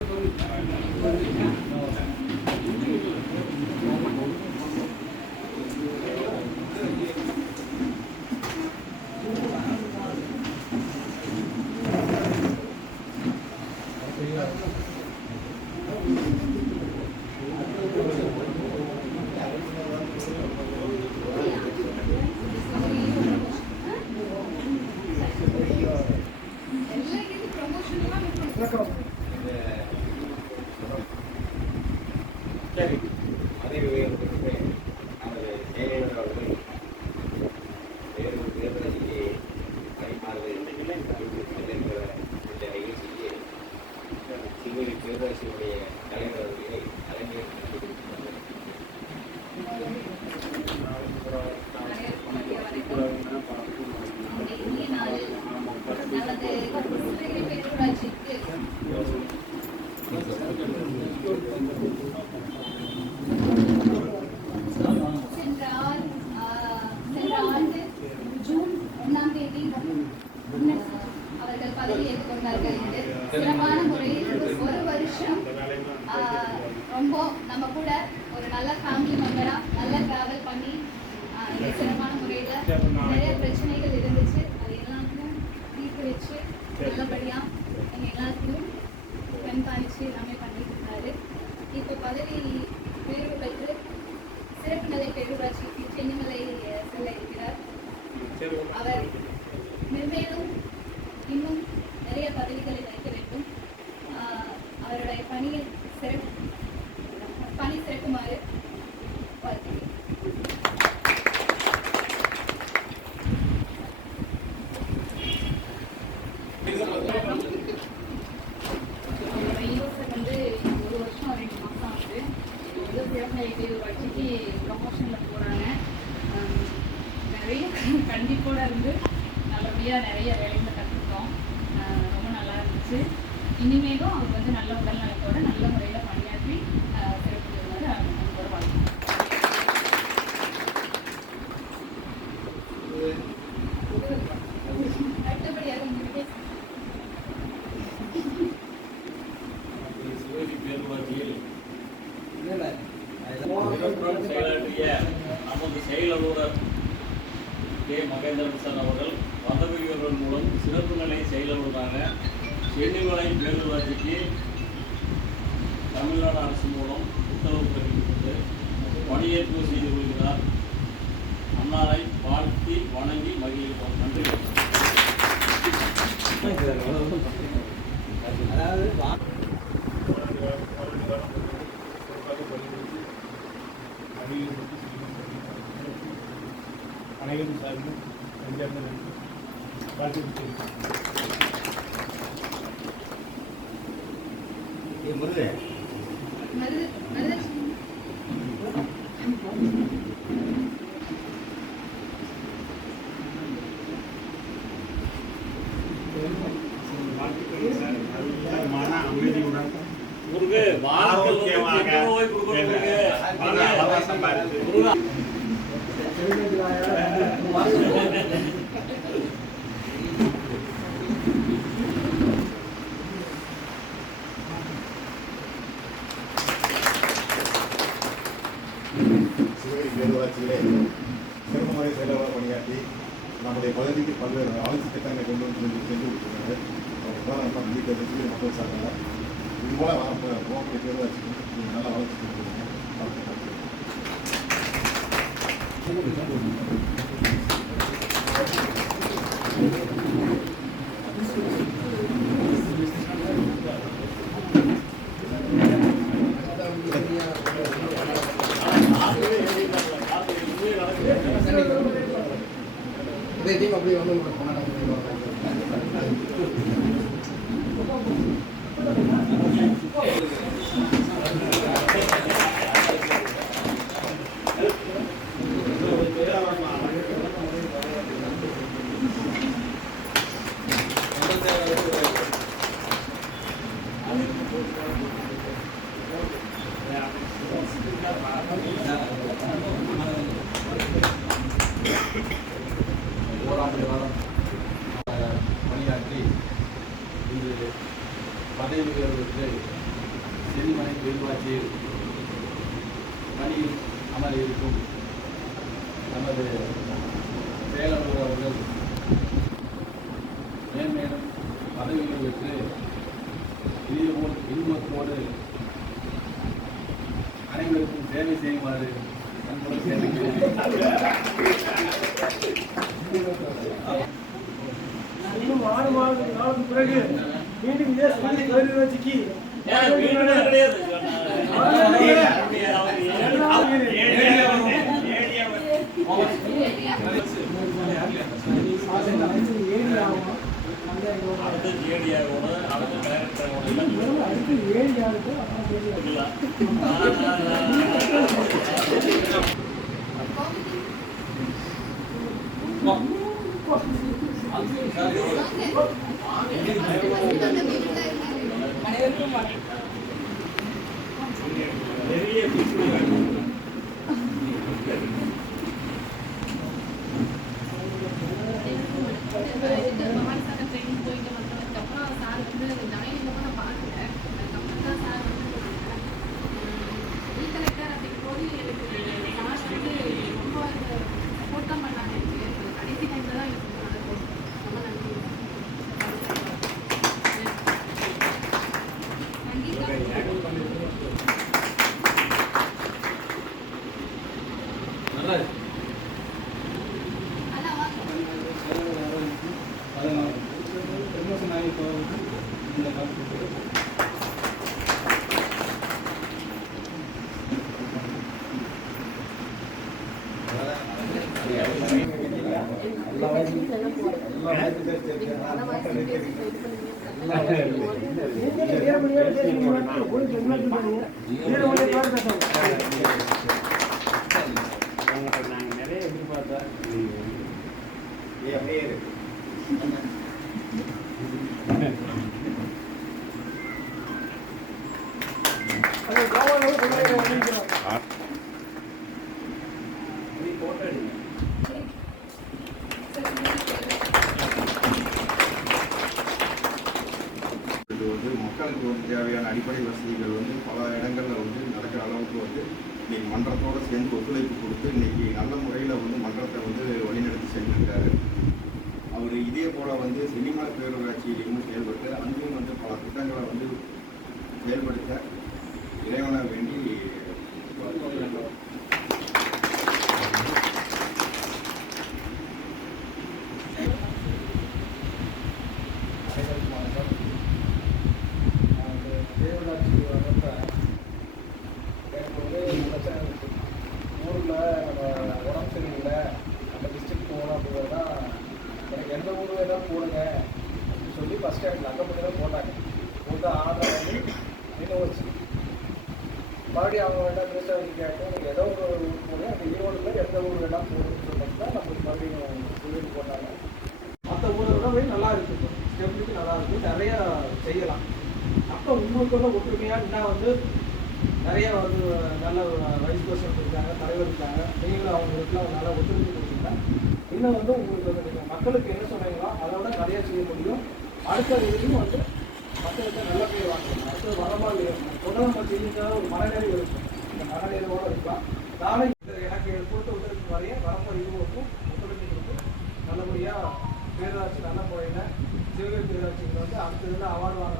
嗯。பதவி உயர்வுக்கு நமது செயலாளர் அவர்கள் வேறு தேர்தலுக்கு பரிமாறுவது என்ற இந்த நிகழ்ச்சிக்கு சிவகங்கை பேரரசினுடைய தலைவர் அவர்களை தலைமையேற்று நமது பேரூராட்சிக்கு சிறப்பான முறையில் ஒரு வருஷம் ரொம்ப நம்ம கூட ஒரு நல்ல ஃபேமிலி மெம்பரா நல்ல டிராவல் பண்ணி சிறப்பான முறையில் நிறைய பிரச்சனைகள் இருந்துச்சு. அது எல்லாத்தையும் தீர்த்து வச்சு நல்லபடியா எங்க எல்லாத்தையும் கண்காணிச்சு எல்லாமே பண்ணிட்டு இருந்தாரு இப்போ பதவி உயர்வு பெற்று சிறப்பு நிலை பேரூராட்சிக்கு சென்னிமலை செல்ல இருக்கிறார். அவர் மென்மேலும் இன்னும் நிறைய பதவிகளை வைக்க வேண்டும் ஆஹ், அவருடைய பணியில் சிறப்பு பணி சிறக்குமாறு வாழ்த்துகிறேன் என்னோட ஈரோட்டில் வந்து ஒரு வருஷம் ரெண்டு மாதம் ஆகுது இது வந்து ஒரு வச்சுக்கு ப்ரொமோஷனில் போகிறாங்க நிறைய கண்டிப்போட இருந்து நல்லபடியாக நிறைய வேலைகளை கற்றுக்கிட்டோம் ரொம்ப நல்லா இருந்துச்சு. இனிமேலும் அவர் வந்து நல்ல உடல்நலத்தோட நல்ல முறையில் பணியாற்றி ஆஹ், சிறப்பு பெறுவார் அவங்களோட வாழ்க்கை அடுத்தபடியாக முருகேசன் சிவகங்கை பேரூராட்சியில் சிறப்புடன் செயலாற்றிய நமது செயல் கே. மகேந்திரன் சார் அவர்கள் பதவி மூலம் சிறப்பு நிலை செயல் சென்னிமலை பேரூராட்சிக்கு தமிழ்நாடு அரசு மூலம் உத்தரவு பிறப்பிக்கப்பட்டு பணியேற்பு செய்து கொள்கிறார். சார் நல்ல மன அமைதியுடன் முருகு. ஆரோக்கியமாக சிவகங்கை பேரூராட்சியிலே செயலாளர் பணியாற்றி நம்முடைய பகுதிக்கு பல்வேறு வளர்ச்சி திட்டங்களை கொண்டு வந்து செஞ்சு கொடுத்துருக்காங்க அவங்க வீட்டில் மக்கள் சார்பாக இது போல வர போகக்கூடிய பேரூராட்சிக்கு நீங்க நல்ல வளர்ச்சி கொடுத்துருக்கீங்க வாழ்த்துக்கள். ஓராண்டு காலம் பணியாற்றி இன்று பதவி உயர்வுக்கு செல்மனை பேருவாட்சியில் பணியில் அமர இருக்கும் நமது செயலாளர் அவர்கள் மேன்மேலும் பதவி உயர்வுக்கு இதேபோல் இன்பத்தோடு அனைவருக்கும் சேவை செய்யுமாறு அன்புடன் கேட்டுக்கிறேன் இன்னும் நாளுக்கு பிறகு மீண்டும் இதே ஏன் ஏழு அடுத்து ஏழு நிறைய நல்லா ப்ரமோஷன் ஆகி இப்போ இந்த காலத்துக்கு நீங்க நேரடியா பேசுறீங்க போய் முன்னாடி போறீங்க நேரடியா பாரு பேசுங்க நாங்கள் நிறைய எதிர்பார்த்தா ஏ அப்படியே இருக்கு அது காவலோட கொண்டாடி வந்திருக்கிறோம் நீ போட்டோ எடுங்க இது வந்து மக்களுக்கு வந்து தேவையான அடிப்படை வசதிகள் வந்து பல இடங்களில் வந்து நடக்கிற அளவுக்கு வந்து இன்னைக்கு மன்றத்தோடு சேர்ந்து ஒத்துழைப்பு கொடுத்து இன்னைக்கு நல்ல முறையில் வந்து மன்றத்தை வந்து வழிநடத்தி சென்றிருக்காரு ஒரு இதே போல் வந்து சென்னிமலை பேரூராட்சியிலையும் செயல்பட்டு அங்கேயும் வந்து பல திட்டங்களை வந்து செயல்படுத்த இறைவனை வேண்டி வாழ்த்துகிறேன். அனைவருக்கும் வணக்கம் நான் வந்து பேரூராட்சி வர்றப்ப எனக்கு வந்து பிரச்சனை இருக்கு ஊரில் நம்ம உடம்பு சரியில்லை நம்ம டிஸ்ட்ரிக்ட் போகணும் அப்படிங்கிறது தான் எனக்கு எந்த ஊர் வேணாலும் போடுங்க அப்படின்னு சொல்லி ஃபஸ்ட் ஸ்டாண்டில் அங்கே தான் போட்டாங்க போட்டு ஆர்டர் வாங்கி நின்று வச்சு மறுபடியும் அவங்க வேண்டாம் மினிஸ்டர் கேட்டு நீங்கள் ஏதோ ஒரு ஊர் போடுங்க அந்த ஈரோடில் எந்த ஊர் வேணாலும் போகணும்னு சொல்லிட்டு தான் நம்மளுக்கு மறுபடியும் சொல்லி போட்டாங்க மற்ற ஊரை விட போய் நல்லா இருக்குது ஸ்டெபிலிட்டி நல்லா இருக்குது நிறையா செய்யலாம். அப்போ உங்களுக்குள்ள ஒற்றுமையாக இன்னும் வந்து நிறைய வந்து நல்ல வைஸ் பர்சன் இருக்காங்க தலைவர் இருக்காங்க. நீங்களும் அவங்களுக்குலாம் நல்லா ஒத்துழைப்பு கொடுத்தீங்க இன்னும் வந்து உங்களுக்கு வந்து நீங்கள் மக்களுக்கு என்ன சொன்னீங்களோ அதை விட நிறையா செய்ய முடியும். அடுத்த இதுலையும் வந்து மக்களுக்கு நல்ல பேர் வாங்கலாம். அடுத்தது வரமாக இருக்கும் உணவு மற்றும் செய்யுங்க ஒரு மனநிறைவு இருக்கும் இந்த மனநிறைவோடு இருக்கலாம் நாளை இந்த எனக்கு கொடுத்த உதவிக்கு வரைய வரமுறை இதுவும் ஒத்துழைப்பு கொடுத்து நல்லபடியாக பேரூராட்சி நல்ல முறையில் சிவகங்கை பேரூராட்சிக்கு வந்து அடுத்த இதில் அவார்டு வாங்க